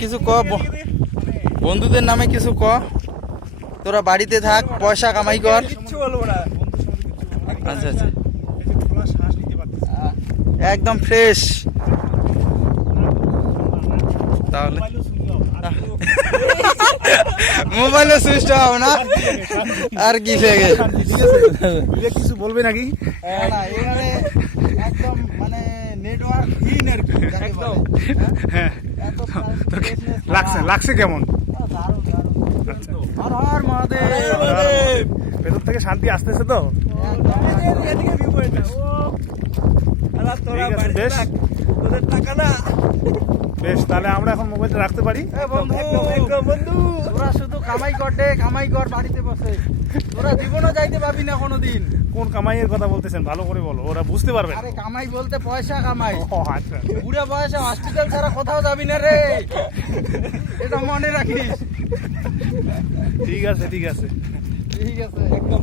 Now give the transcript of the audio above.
কিছু ক, বন্ধুদের নামে কিছু ক। তোরা বাড়িতে থাক, পয়সা কামাই কর। কিচ্ছু বলবো না। আচ্ছা আচ্ছা, একদম ফ্রেশ। তাহলে মোবাইলে সুইচ অফ না, আর কি লাগে? কিছু বলবে নাকি? না, এখানে একদম মানে নেটওয়ার্ক ইন আর কি, যাকে বলে। হ্যাঁ, এত লাগছে কেমন? দারুণ দারুণ। আচ্ছা, হর হর মহাদেব। ভেতর থেকে শান্তি আসতেছে তো। ঠিক আছে, বেশ বেশ, তাহলে আমরা এখন মোবাইলটা রাখতে পারি। বন্ধু, তোরা শুধু কামাই কর দে, কামাই কর বাড়িতে বসে। তোরা জীবনও যাইতে পারবি না কোনোদিন। কোন কামাইয়ের কথা বলতেছেন ভালো করে বলো, ওরা বুঝতে পারবে না। আরে কামাই বলতে পয়সা কামাই। ও আচ্ছা, বুড়া বয়সে হসপিটাল ছাড়া কোথাও যাবি না রে, এটা মনে রাখিস। ঠিক আছে ঠিক আছে। ঠিক আছে, একদম